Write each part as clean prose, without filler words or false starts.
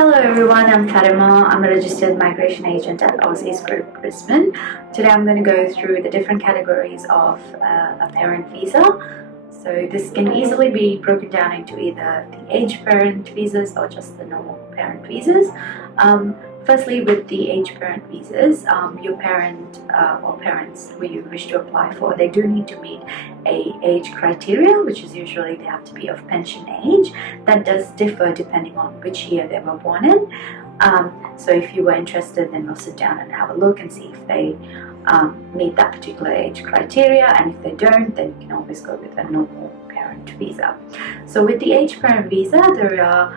Hello everyone, I'm Fatima. I'm a registered migration agent at Aussizz Group, Brisbane. Today I'm going to go through the different categories of a parent visa. So this can easily be broken down into either the age parent visas or just the normal parent visas. Firstly, with the age parent visas, your parent or parents who you wish to apply for, they do need to meet a age criteria, which is usually they have to be of pension age. That does differ depending on which year they were born in. So if you were interested, then we'll sit down and have a look and see if they meet that particular age criteria, and if they don't, then you can always go with a normal parent visa. So with the age parent visa, there are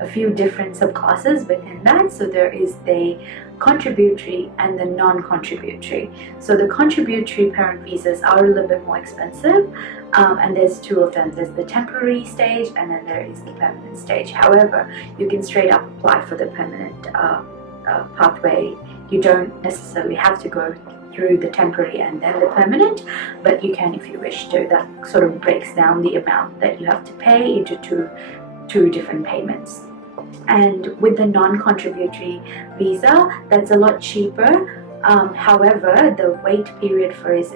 a few different subclasses within that. So there is the contributory and the non-contributory. So the contributory parent visas are a little bit more expensive, and there's two of them. There's the temporary stage and then there is the permanent stage. However, you can straight up apply for the permanent pathway. You don't necessarily have to go through the temporary and then the permanent, but you can if you wish to. That sort of breaks down the amount that you have to pay into two different payments. And with the non-contributory visa, that's a lot cheaper. However, the wait period for it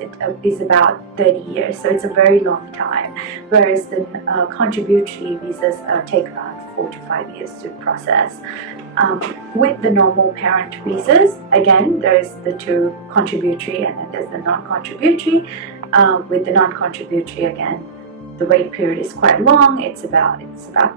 is about 30 years, so it's a very long time, whereas the contributory visas take around 4 to 5 years to process. With the normal parent visas, again, there's the two contributory and then there's the non-contributory. With the non-contributory, again, the wait period is quite long. It's about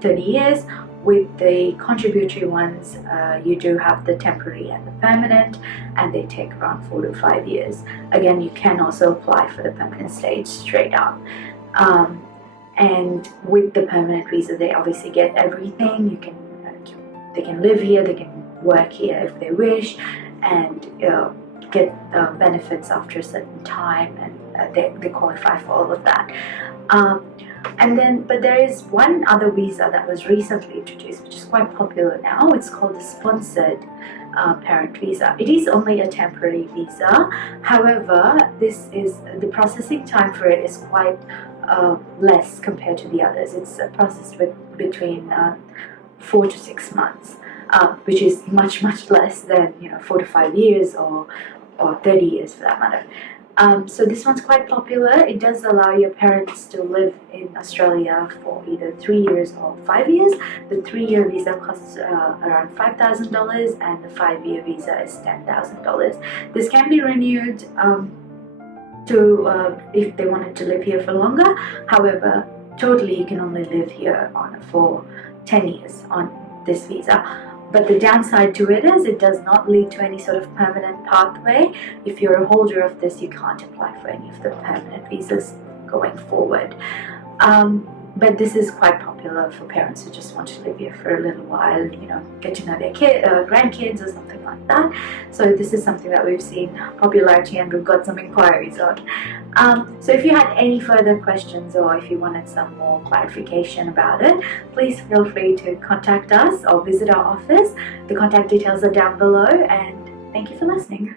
30 years. With the contributory ones, you do have the temporary and the permanent, and they take around 4 to 5 years. Again, you can also apply for the permanent stage straight up. And with the permanent visa, they obviously get everything. They can live here, they can work here if they wish, and get benefits after a certain time, and they qualify for all of that. But there is one other visa that was recently introduced, which is quite popular now. It's called the sponsored parent visa. It is only a temporary visa. However, the processing time for it is quite less compared to the others. It's processed between 4 to 6 months, which is much less than 4 to 5 years or 30 years for that matter. So this one's quite popular. It does allow your parents to live in Australia for either 3 years or 5 years. The 3-year visa costs around $5,000 and the 5-year visa is $10,000. This can be renewed if they wanted to live here for longer. However, totally you can only live here for 10 years on this visa. But the downside to it is it does not lead to any sort of permanent pathway. If you're a holder of this, you can't apply for any of the permanent visas going forward. But this is quite popular for parents who just want to live here for a little while, get to know their grandkids or something like that. So this is something that we've seen popularity and we've got some inquiries on. So if you had any further questions or if you wanted some more clarification about it, please feel free to contact us or visit our office. The contact details are down below, and thank you for listening.